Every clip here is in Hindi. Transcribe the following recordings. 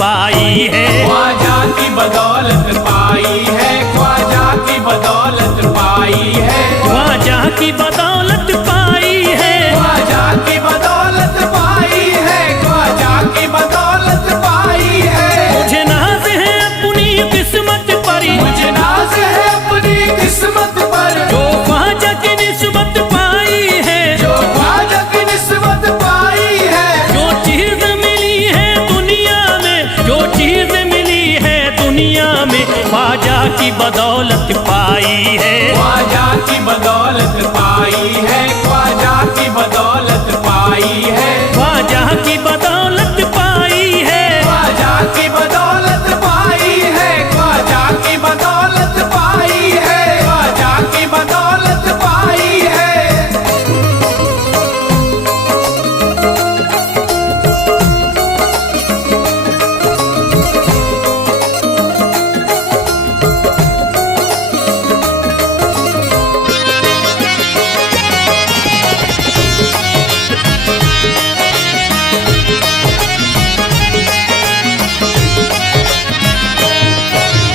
पाई है। ख्वाजा की बदौलत पाई है, ख्वाजा की बदौलत पाई है, ख्वाजा की बदौलत पाई है, ख्वाजा की बदौलत पाई है, ख्वाजा की बदौलत पाई है। मुझे नाज है अपनी किस्मत पर, मुझे नाज है अपनी किस्मत पर, जो ख्वाजा की निस्बत पाई है, जो ख्वाजा की निस्बत पाई है। जो चीज मिली है दुनिया में, जो चीज मिली है दुनिया में, ख्वाजा की बदौलत पाई है। ख्वाजा की बदौलत पाई है, ख्वाजा की बदौलत पाई है, ख्वाजा की बदौलत पाई है, ख्वाजा की बदौलत पाई है, ख्वाजा की बदौलत पाई है, ख्वाजा की बदौलत पाई है।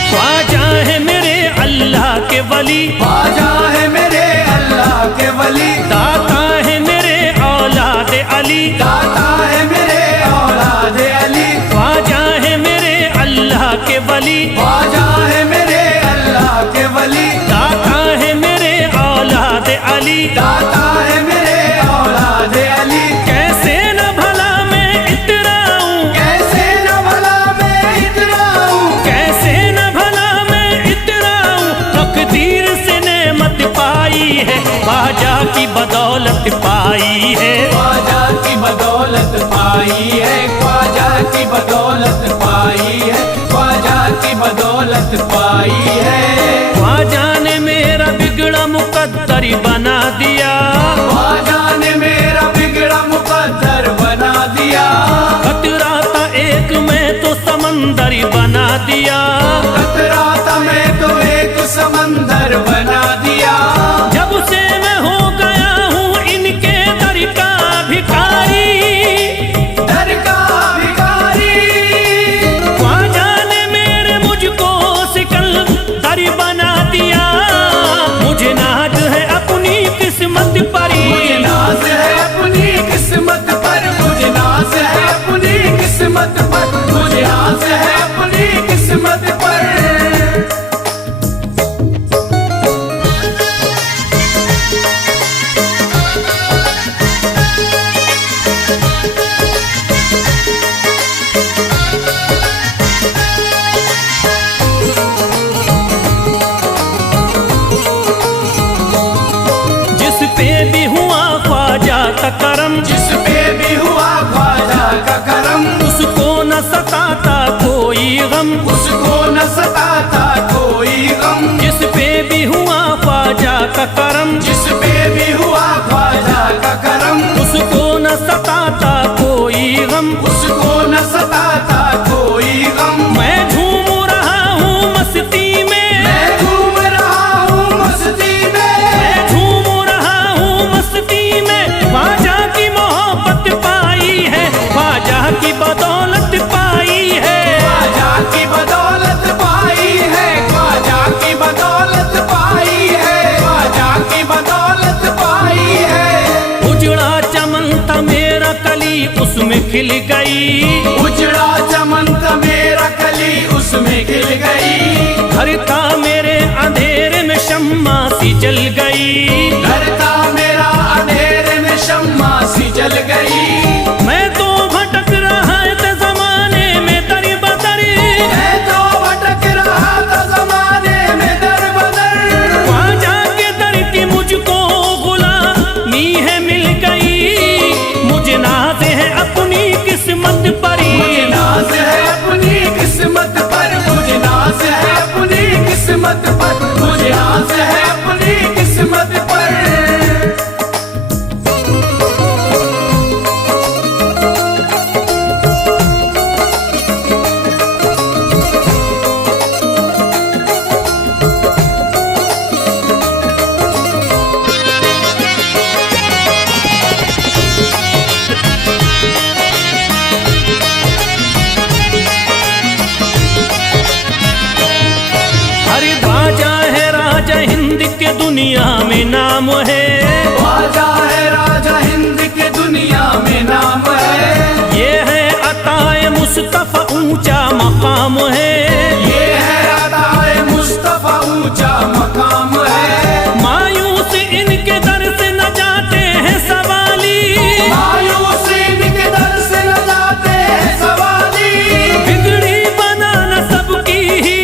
ख्वाजा है मेरे अल्लाह के वली, ख्वाजा है मेरे अल्लाह के वली, दाता है मेरे औलाद अली, दाता है मेरे औलाद अली, ख्वाजा है मेरे अल्लाह के वली, ख्वाजा है मेरे अल्लाह के वली, दाता है मेरे औलाद अली। दाता है मेरे औलाद अली। कैसे न भला मैं इतराऊं, कैसे न भला मैं इतराऊं, कैसे न भला मैं इतराऊं, तकदीर से नेमत पाई है, ख्वाजा की बदौलत पाई है। ख्वाजा की बदौलत पाई है, ख्वाजा की बदौलत पाई है, ख्वाजा की बदौलत पाई है। ख्वाजा ने मेरा बिगड़ा मुकद्दर बना दिया, ख्वाजा ने मेरा बिगड़ा मुकद्दर बना दिया, खतरा था एक मैं तो समंदर बना दिया। खतरा था मैं तो एक समंदर बना दिया। जब से मैं हो गया हूँ इनके दर का भिखारी, दर का भिखारी, ख्वाजा ने मेरे मुझको सिकंदर बना दिया। मुझे नाज है अपनी किस्मत पर, मुझे नाज है अपनी किस्मत पर, मुझे नाज है अपनी किस्मत पर, मुझे नाज है अपनी किस्मत पर। जिस पे भी हुआ ख्वाजा का करम, जिस पे भी हुआ ख्वाजा का करम, उसको न सताता कोई गम, उसको न सताता कोई गम। जिस पे भी हुआ ख्वाजा का करम, जिस पे भी हुआ ख्वाजा का करम, उसको न सताता कोई गम। उसको न सताता कोई गम। मैं झूम रहा हूँ मस्ती में, मैं घूम रहा हूँ मस्ती में, मैं झूम रहा हूँ मस्ती में, ख्वाजा की मोहब्बत पाई है, ख्वाजा की बदौलत पाई है। ख्वाजा की बदौलत पाई है, ख्वाजा की बदौलत पाई है, ख्वाजा की बदौलत पाई है। उजड़ा चमन था मेरा कली उसमें खिल गई, उजड़ा चमन था मेरा कली उसमें खिल गई, घर था मेरे अंधेरे में शम्मा सी जल गई। घर था मेरा अंधेरे में शम्मा सी जल गई। मैं तो भटक रहा था जमाने में दर बदर, मैं तो भटक रहा था जमाने में दर बदर, ख्वाजा के दर की मुझको गुलामी है मिल गई। मुझे नाज है अपनी किस्मत पर, के दुनिया में नाम है, ख्वाजा है राजा हिंद के दुनिया में नाम है। ये है अताए मुस्तफा ऊंचा मकाम है, ये है अताए मुस्तफा ऊंचा मकाम है। मायूस इनके दर से न जाते हैं सवाली, मायूस इनके दर से न जाते हैं सवाली। बिगड़ी बनाना सबकी ही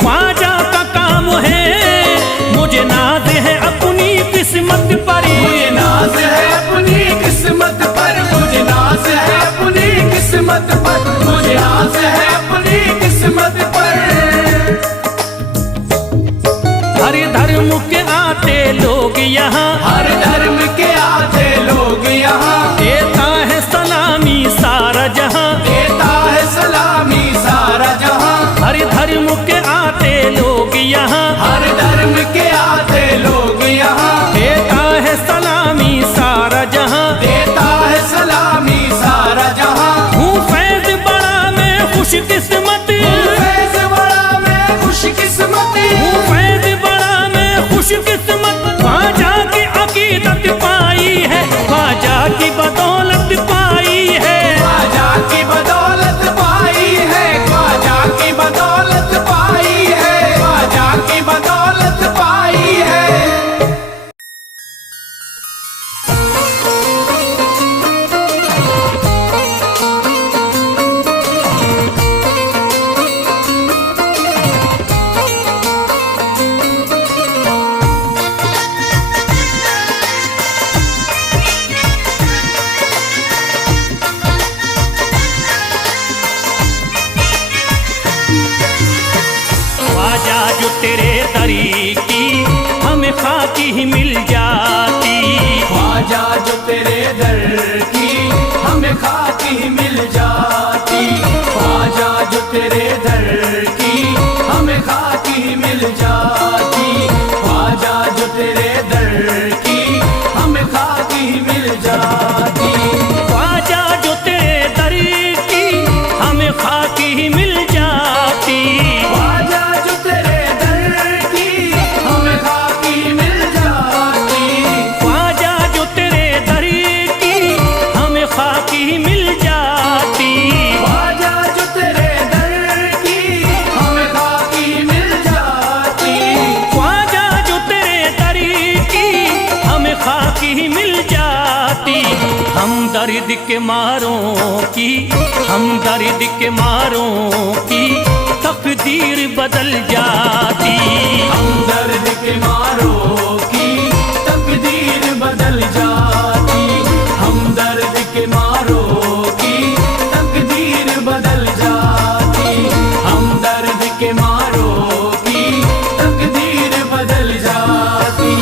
ख्वाजा का काम है। मुझे नाज है अपनी किस्मत पर, मुझे नाज है अपनी किस्मत पर, मुझे नाज है अपनी किस्मत पर, मुझे नाज है अपनी किस्मत पर। हर धर्म के आते लोग यहाँ, हर धर्म के आते लोग यहाँ, देता है सलामी सारा जहाँ, देता है सलामी सारा जहाँ। हर धर्म के आते लोग यहाँ, हर धर्म के आते लोग यहाँ, देता है सलामी सारा जहाँ, देता है सलामी सारा जहाँ। हूँ फैज बड़ा मैं खुशकिस्मत, फैज़ बड़ा मैं खुशकिस्मत, हूँ फैज बड़ा मैं खुशकिस्मत। ख्वाजा की अकीदत पाई है, ख्वाजा की बदौलत पाई है, ख्वाजा की बदौलत पाई है, ख्वाजा की बदौलत पाई है, ख्वाजा की बदौलत पाई है। ख्वाजा जो तेरे दरी की हमें खाकी ही मिल जाती, ख्वाजा जो तेरे दर की हमें खाकी मिल जाती, ख्वाजा जो तेरे दर की हमें खाकी मिल जाती, ख्वाजा जो तेरे दर की हमें खाकी मिल जाती। ख्वाजा जो तेरे दरी की हमें खाकी ही मिल जाती, ख्वाजा जो तेरे दर की हमें खाकी मिल जाती, ख्वाजा जो तेरे दरी की हमें खाकी ही मिल जाती, ख्वाजा जो तेरे दर की हमें खाकी मिल जाती, ख्वाजा जो तेरे दरी की हमें खाकी ही मिल जाती। हम दर्द के मारों की, हम दर्द के मारों की तकदीर बदल जाती, हम दर्द के मारों की तकदीर बदल जाती, हम दर्द के मारों की तकदीर बदल जाती, हम दर्द के मारों की तकदीर बदल जाती।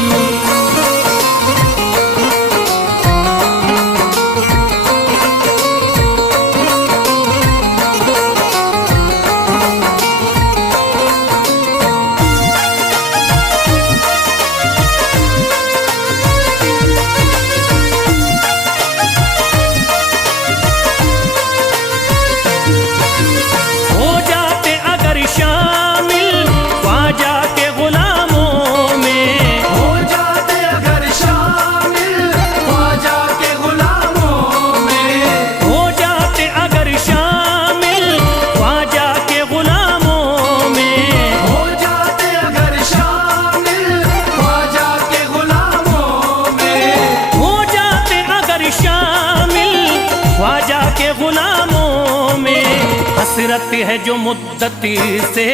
हो जाते अगर शामिल ख्वाजा के गुलामों में, हो जाते अगर शामिल ख्वाजा के गुलामों में, हो जाते अगर शामिल ख्वाजा के गुलामों में, हो जाते अगर शामिल ख्वाजा के गुलामों में, हो जाते अगर शामिल ख्वाजा के गुलामों में। हसरत है जो मुद्दती से,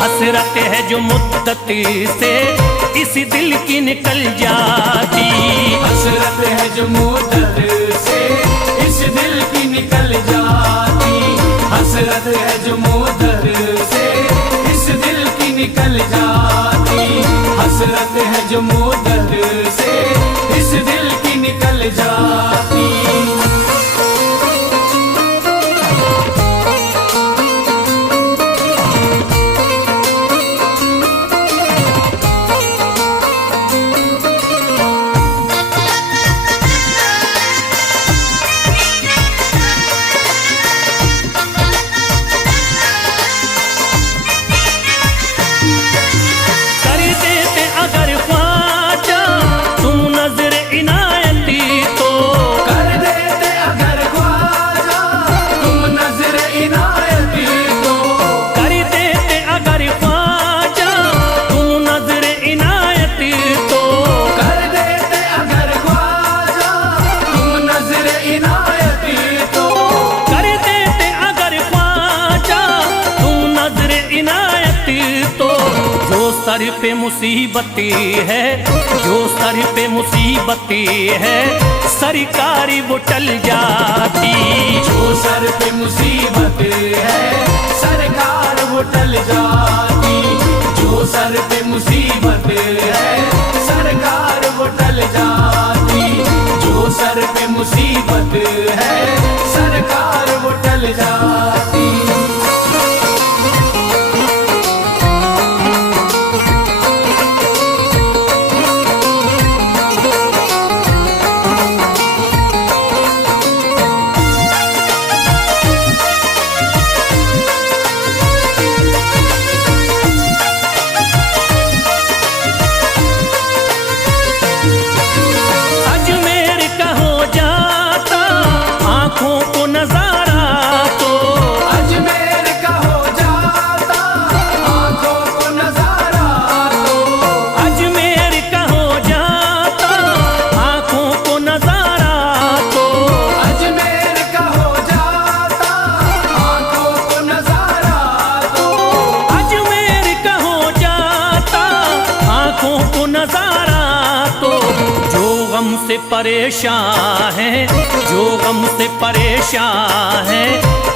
हसरत है जो मुद्दती से इस दिल की निकल जाती, हसरत है जो मुद्दत से इस दिल की निकल जाती, हसरत है जो मुद्दत से इस दिल की निकल जाती, हसरत है जो मुद्दत से इस दिल की निकल जाती। कर देते अगर ख्वाजा सर पे मुसीबतें है, जो सर पे मुसीबतें है, सरकारी वो टल जाती। जो सर पे मुसीबत है सरकार वो टल जाती। जो सर पे मुसीबत है सरकार वो टल जाती। जो सर पे मुसीबत है सरकार वो टल जाती। अजमेर का हो जाता आंखों को नजारा तो, अजमेर का हो जाता आंखों को नजारा तो। अजमेर का हो जाता आंखों को नजारा तो, अजमेर का हो जाता आंखों को नजारा तो। अजमेर का हो जाता आंखों को नजारा तो। जो गम से परेशान है, जो गम से परेशान है,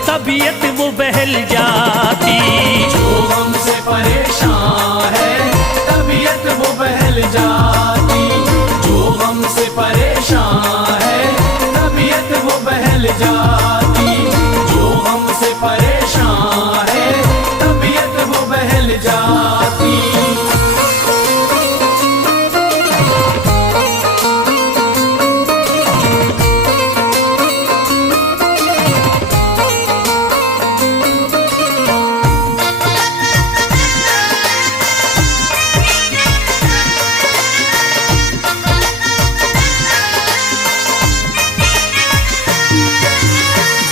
तबीयत वो बहल जाती। जो गम से परेशान है तबीयत वो बहल जाती। जो गम से परेशान है तबीयत वो बहल जाती। जो गम से परेशान है तबीयत वो बहल जाती।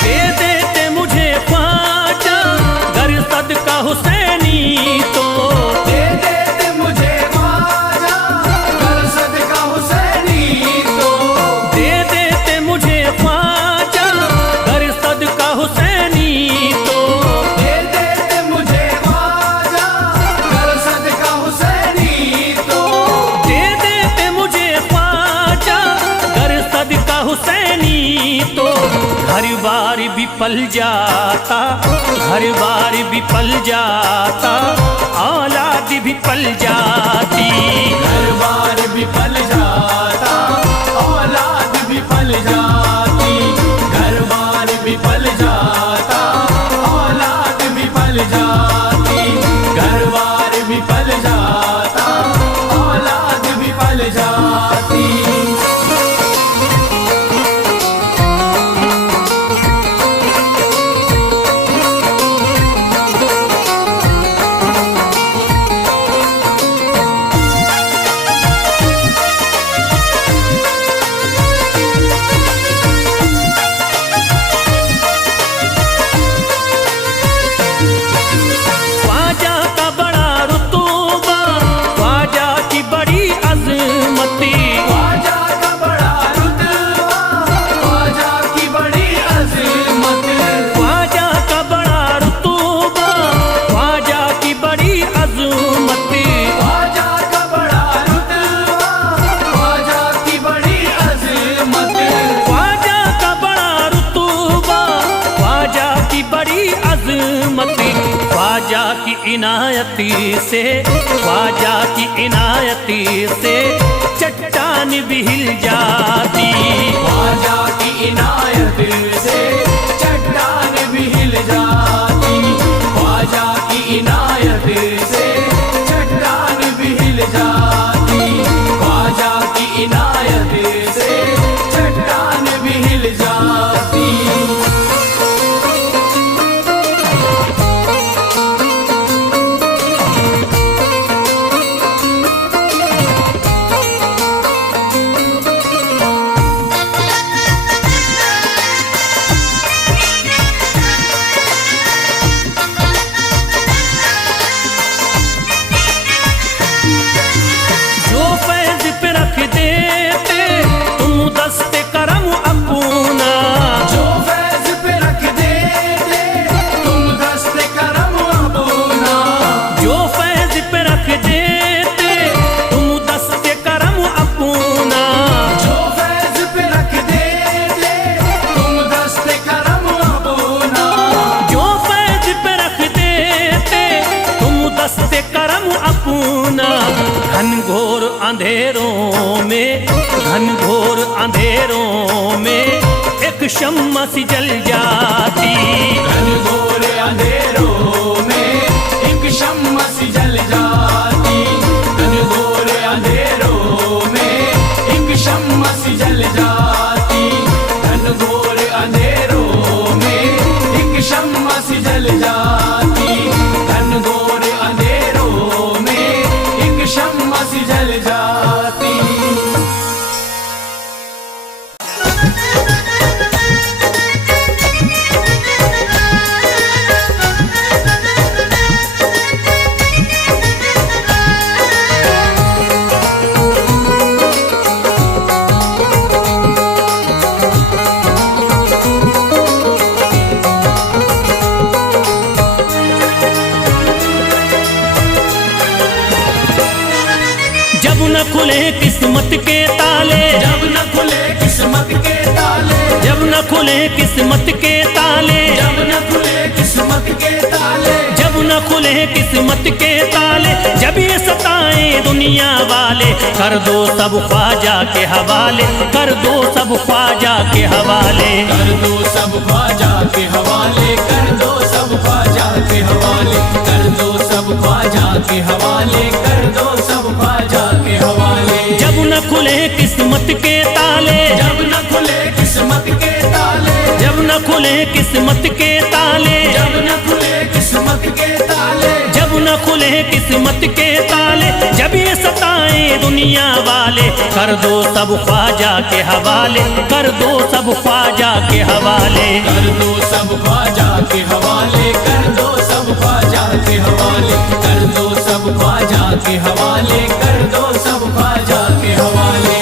दे देते मुझे ख्वाजा गर सदका हुसैनी तो, दे देते मुझे ख्वाजा कर सदका हुसैनी तो। दे देते मुझे ख्वाजा गर सदका हुसैनी तो, दे देते मुझे ख्वाजा कर सदका हुसैनी तो। दे देते मुझे ख्वाजा गर सदका हुसैनी तो। घर बार भी पल जाता, घर बार भी पल जाता, औलाद भी पल जाती। घर बार भी पल जाता औलाद भी पल जाती। घर बार भी पल जाता औलाद भी पल जाती। घर बार भी पल जाता औलाद भी पल जाती। ख्वाजा का बड़ा रुतबा, ख्वाजा की बड़ी अजमती। ख्वाजा का बड़ा रुतबा ख्वाजा की बड़ी अज़मत। ख्वाजा का बड़ा रुतबा, ख्वाजा की बड़ी अजमती। ख्वाजा का बड़ा रुतबा ख्वाजा की बड़ी अज़मत। ख्वाजा का बड़ा रुतबा, ख्वाजा की बड़ी अजमती। ख्वाजा की इनायती से, ख्वाजा की इनायती से चट्टान भी हिल जाती। ख्वाजा की इनायत से चट्टान भी हिल जाती। ख्वाजा की इनायत से चट्टान भी हिल जाती। ख्वाजा की इनायत से चट्टान भी हिल जाती। घनघोर अंधेरों में एक शम्मा सी जल जाती। घनघोर अंधेरों में एक शम्मा सी जल जाती। घनघोर अंधेरों में एक शम्मा सी जल जाती। घनघोर अंधेरों में एक शम्मा सी जल जाती। घनघोर अंधेरों में एक शम्मा सी जल जाती। जब न खुले किस्मत के ताले, जब न खुले किस्मत के ताले, जब न खुले किस्मत के ताले, जब न खुले किस्मत के ताले, जब न खुले किस्मत के ताले, जब ये सताए दुनिया वाले, कर दो सब ख्वाजा के हवाले, कर दो सब ख्वाजा के हवाले। कर दो सब ख्वाजा के हवाले, कर दो सब ख्वाजा के हवाले, कर दो सब ख्वाजा के हवाले, कर दो सब ख्वाजा के हवाले। जब न खुले किस्मत के ताले, जब न खुले किस्मत के ताले, जब न खुले किस्मत के ताले, जब न खुले किस्मत के ताले, जब न खुले किस्मत के ताले, जब ये सताए दुनिया वाले, कर दो सब ख्वाजा के हवाले, कर दो सब ख्वाजा के हवाले। कर दो सब ख्वाजा के हवाले, कर दो सब ख्वाजा के हवाले, कर दो सब ख्वाजा के हवाले, कर दो सब ख्वाजा के हवाले।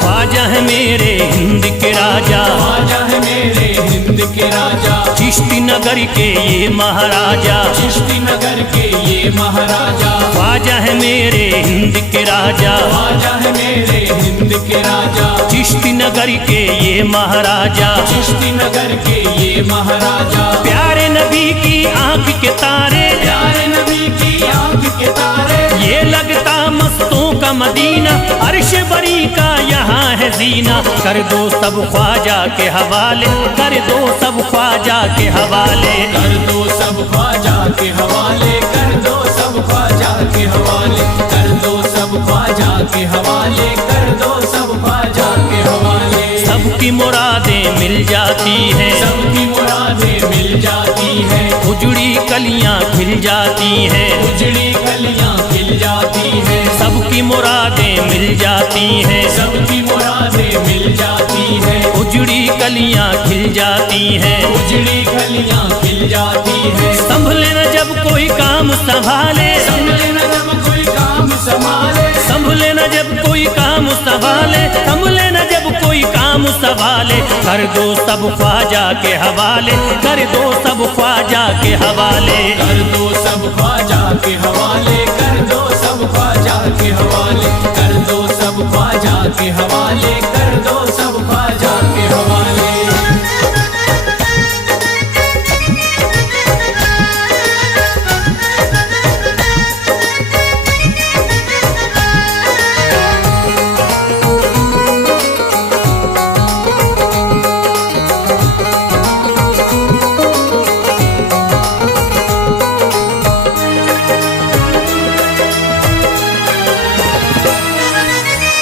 ख्वाजा है मेरे हिंद के राजा, ख्वाजा है मेरे हिंद के राजा, चिश्ती नगर के ये महाराजा, चिश्ती नगर के ये महाराजा। ख्वाजा है मेरे हिंद के राजा, ख्वाजा है मेरे हिंद के राजा, चिश्ती नगर के ये महाराजा, चिश्ती नगर के ये महाराजा। प्यारे नबी की आंख के तारे, प्यारे नबी की आंख के तारे, ये लगता मस्तों का मदीना, अर्श बरी का यहाँ है जीना। कर दो सब ख्वाजा के हवाले, कर दो सब ख्वाजा के हवाले। कर दो सब ख्वाजा के हवाले, कर दो सब ख्वाजा के हवाले, कर दो सब ख्वाजा के हवाले, कर दो सब ख्वाजा के हवाले। सबकी मुरादें मिल जाती हैं, सबकी मुरादें मिल जाती है, उजड़ी कलियां खिल जाती हैं, उजड़ी कलियां खिल जाती है। सबकी मुरादें मिल जाती हैं, सबकी मुरादें मिल जाती है, उजड़ी कलियां खिल जाती हैं। उजड़ी कलियां खिल जाती है। संभले न जब कोई काम संभाले, संभले न जब कोई काम संभाले, संभले न जब कोई काम संभाले, संभले न जब कोई काम संभाले। कर दो सब ख्वाजा के हवाले, कर दो सब ख्वाजा के हवाले। कर दो सब ख्वाजा के हवाले, कर दो सब ख्वाजा के हवाले, कर दो सब ख्वाजा के हवाले, कर दो सब ख्वाजा के हवाले।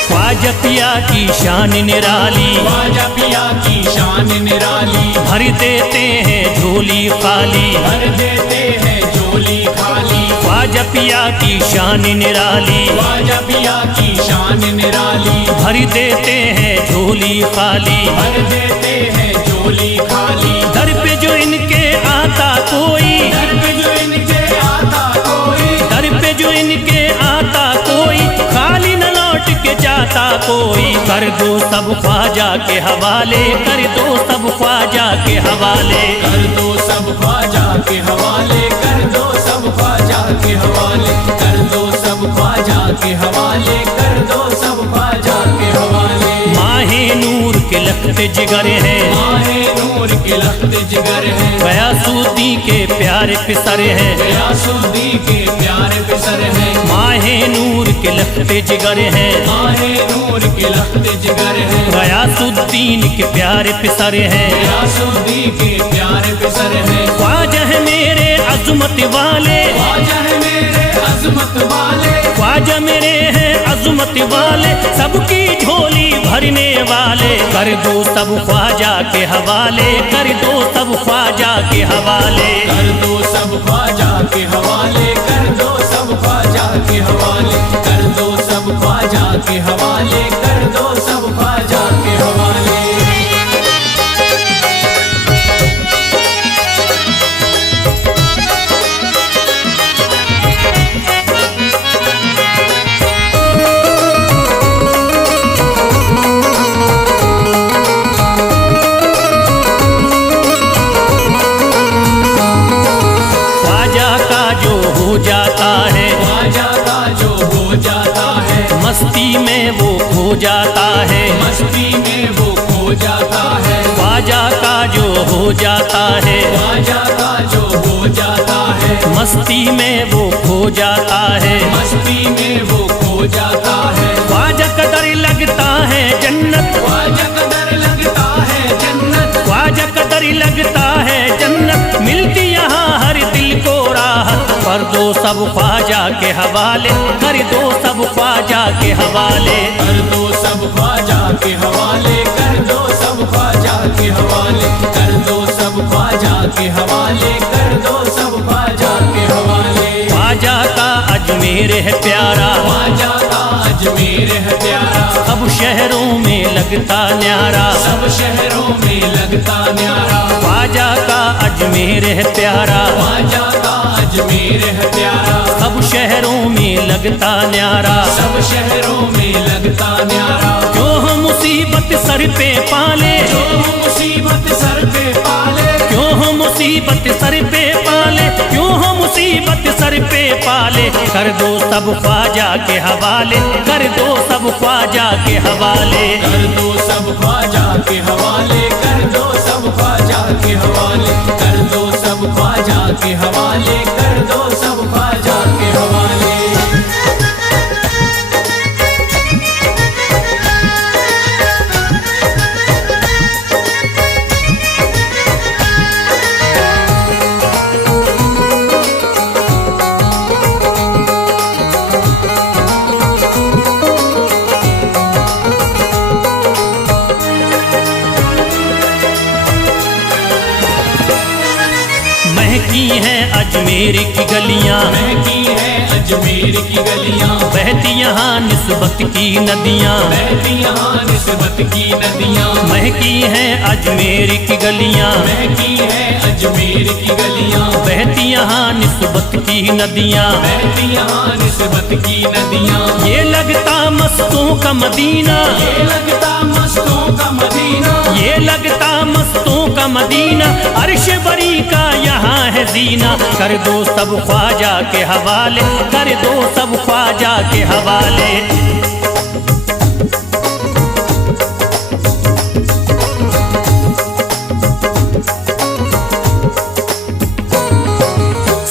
ख्वाजा पिया की शान निराली, ख्वाजा पिया की शान निराली, भर देते हैं झोली खाली, भर देते हैं झोली खाली। ख्वाजा पिया की शान निराली, ख्वाजा पिया की शान निराली, भर देते हैं झोली खाली, भर देते हैं झोली खाली। दर पे जो इनके आता कोई, दर पे जो इनके आता कोई, दर पे जो इनके आता कोई, खाली न लौट के जाता कोई। कर दो सब ख्वाजा के हवाले, कर दो सब ख्वाजा के हवाले। कर दो सब ख्वाजा के हवाले, कर दो सब ख्वाजा के हवाले, के हवाले कर दो सब ख्वाजा के हवाले। माहे नूर के लखते जिगर हैं, माहे नूर के लखते जिगर हैं, गयासुद्दीन के प्यारे पिसर हैं, गयासुद्दीन के प्यारे पिसर हैं। माहे नूर के लखते जिगर हैं, माहे नूर के लखते जिगर हैं, गयासुद्दीन के प्यारे पिसर हैं, गयासुद्दीन के प्यारे पिसर हैं। ख्वाजा है मेरे अज़मत वाले, ख्वाजा है मेरे अज़मत वाले, ख्वाजा मेरे हैं अज़मत वाले, सबकी झोली भरने वाले, कर दो सब ख्वाजा के हवाले, कर दो सब ख्वाजा के हवाले। कर दो सब ख्वाजा के हवाले, कर दो सब ख्वाजा के हवाले, कर दो सब ख्वाजा के हवाले, कर दो सब ख्वाजा के हवाले। जाता है ख्वाजा का जो हो जाता है, मस्ती में वो खो जाता है, मस्ती में वो खो जाता है। ख्वाजा का जो हो जाता है, ख्वाजा का जो हो जाता है, मस्ती में वो खो जाता है, मस्ती में वो खो जाता है। ख्वाजा कदर लगता है जन्नत, ख्वाजा कदर लगता है जन्नत, ख्वाजा कदर लगता है जन्नत, मिलती यहाँ हर दिल को राहत, कर दो सब ख्वाजा के हवाले, कर दो सब ख्वाजा के हवाले। कर दो सब ख्वाजा के हवाले, कर दो सब ख्वाजा के हवाले, कर दो सब ख्वाजा के हवाले, कर दो सब ख्वाजा के हवाले। ख्वाजा का अजमेर है प्यारा, ख्वाजा का अजमेर है प्यारा, सब शहरों में लगता न्यारा, सब शहरों में लगता न्यारा। ख्वाजा का अजमेर है प्यारा, ख्वाजा का अजमेर है प्यारा, सब शहरों में लगता न्यारा, सब शहरों में लगता न्यारा। जो हम मुसीबत सर पे पाले, जो मुसीबत सर पे पाले, क्यों हम मुसीबत सर पे पाले, क्यों हम मुसीबत सर पे पाले, कर दो सब ख्वाजा के हवाले, कर दो सब ख्वाजा के हवाले। कर दो सब ख्वाजा के हवाले, कर दो सब ख्वाजा के हवाले, कर दो सब ख्वाजा के हवाले, कर दो सब ख्वाजा के हवाले। महकी हैं अजमेर की गलियां, महकी है अजमेर की गलियां, बहती यहाँ निस्बत की नदियाँ, बहती यहाँ निस्बत की नदियां। महकी हैं अजमेर की गलियां, महकी है अजमेर की गलियां, बहती यहाँ निस्बत की नदियाँ, बहती यहाँ निस्बत की नदियां। ये लगता मस्तों का मदीना, ये लगता मस्तों का मदीना, ये लगता मस्तों का मदीना, अर्श बरी का यहाँ है जीना, कर दो सब ख्वाजा के हवाले, कर दो सब ख्वाजा के हवाले।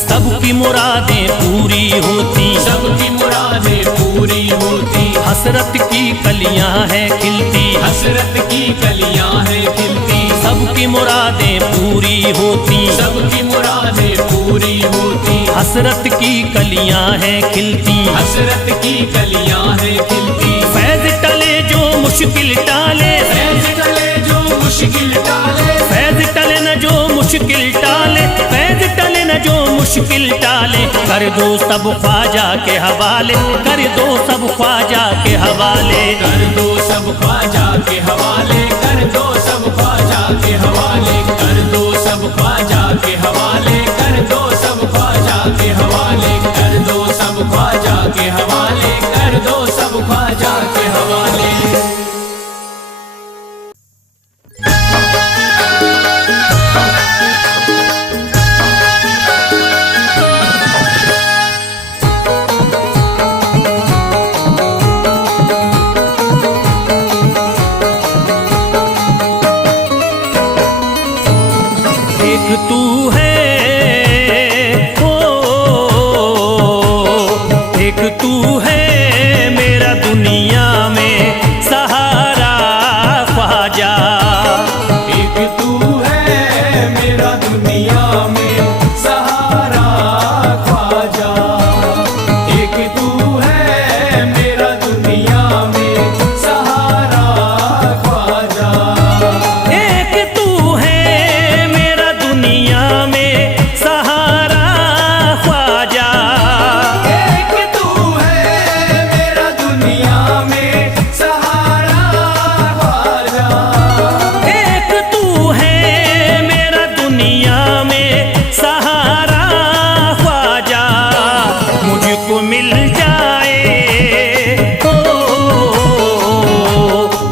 सबकी मुरादें पूरी होती, सबकी मुरादें पूरी होती, हसरत की कलियां हैं खिलती, हसरत की कलियां हैं खिलती, सबकी मुरादें पूरी होती, सबकी मुरादें पूरी होती, हसरत की कलियां हैं खिलती, हसरत की कलियां हैं खिलती। फैज टले जो मुश्किल टाले, फैज टले जो मुश्किल टाले, फैज टले न जो मुश्किल टाले, फैज टले न जो मुश्किल टाले, कर दो सब ख्वाजा के हवाले, कर दो सब ख्वाजा के हवाले। कर दो सब ख्वाजा के हवाले, कर दो सब ख्वाजा के हवाले, कर दो सब ख्वाजा के हवाले, कर दो सब ख्वाजा के हवाले, कर दो सब ख्वाजा के हवाले, कर दो सब ख्वाजा के हवाले। एक तू है मेरा दुनिया में सहारा ख्वाजा। एक तू है मेरा दुनिया में सहारा ख्वाजा। एक तू है मेरा दुनिया में सहारा ख्वाजा। एक तू है मेरा दुनिया में सहारा ख्वाजा। एक तू है मेरा दुनिया में सहारा ख्वाजा। एक तू है मेरा दुनिया में सहारा ख्वाजा। मुझको मिल जाए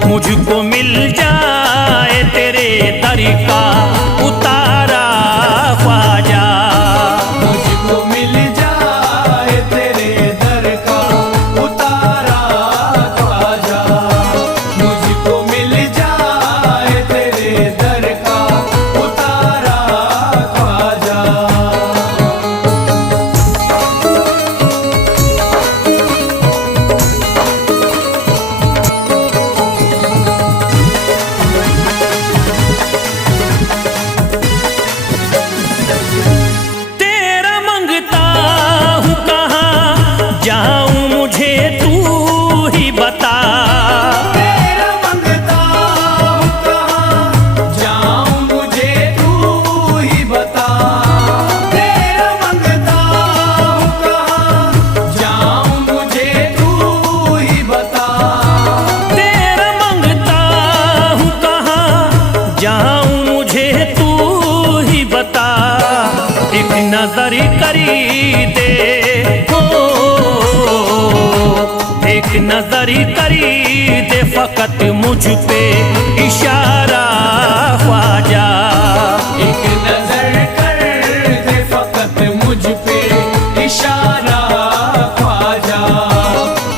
मुझको मिल जाए तेरे दर का उतारा ख्वाजा। मुझको मिल जाए तेरे दर का उतारा ख्वाजा। मुझको मिल जाए तेरे दर का उतारा ख्वाजा। तेरा मंगता हूँ कहाँ जाऊँ मुझे तू ही बता। तेरा मंगता हूँ कहाँ जाऊँ मुझे तू ही बता। तेरा मंगता हूँ कहाँ जाऊँ मुझे तू ही बता। तेरा मंगता हूँ कहाँ जाऊँ मुझे तू ही बता। एक नजर करी दे एक नजर करी दे फकत मुझ पे इशारा ख्वाजा। एक नजर कर दे फकत मुझ पे इशारा ख्वाजा।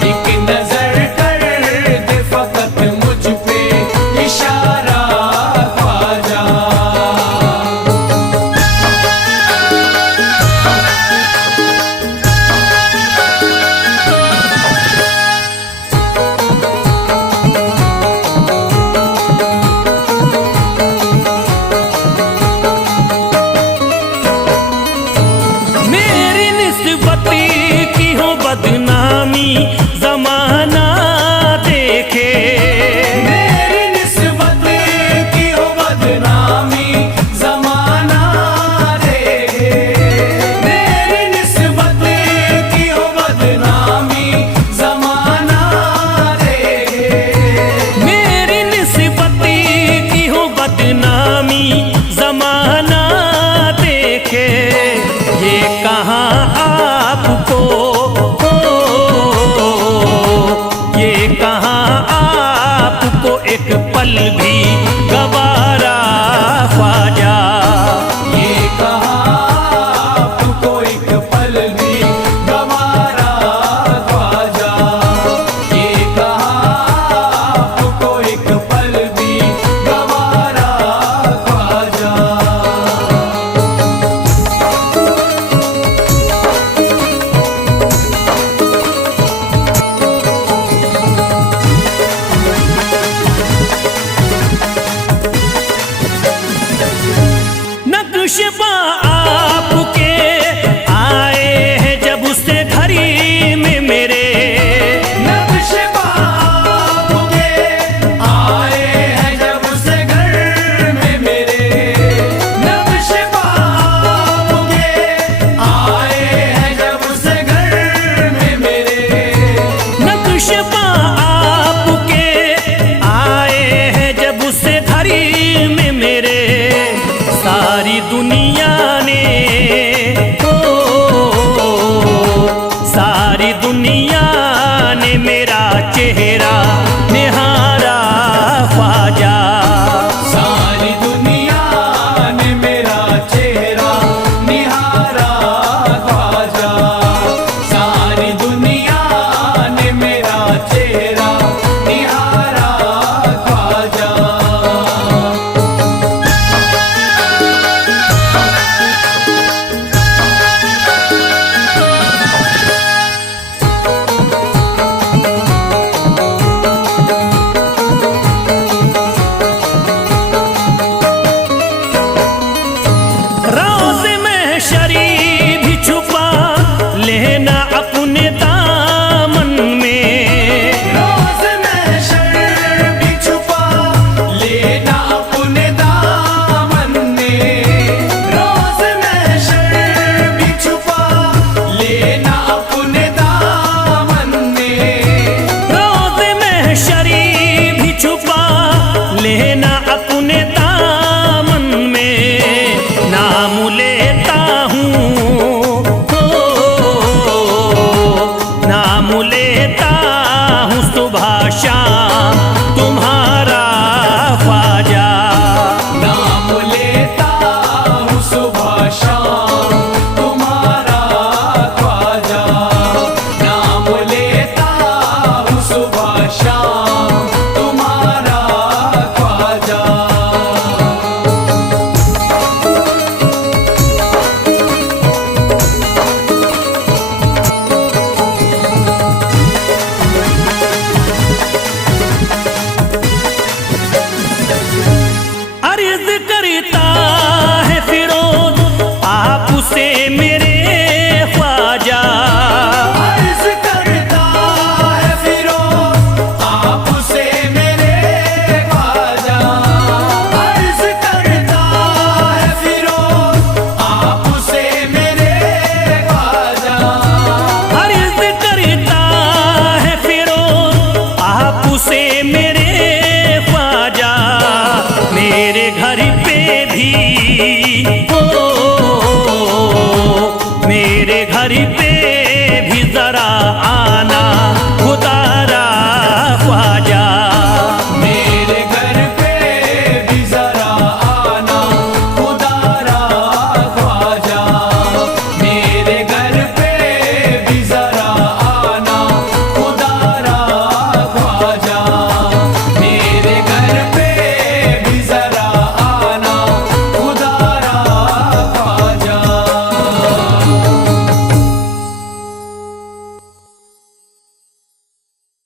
एक नजर कर दे फकत मुझ पे इशारा ख्वाजा। नाम लेता हूँ, नाम लेता हूँ सुबह शाम तुम्हारा ख्वाजा। नाम लेता हूँ सुबह शाम तुम्हारा ख्वाजा। नाम लेता हूँ सुबह शाम तुम्हारा ख्वाजा। अर्ज करता है फिरोज आपसे मेरे ख्वाजा। अर्ज करता है फिरोज आपसे मेरे ख्वाजा। अर्ज करता है फिरोज आपसे मेरे ख्वाजा। अर्ज करता है फिरोज आपसे मेरे ख्वाजा। मेरे घर पे भी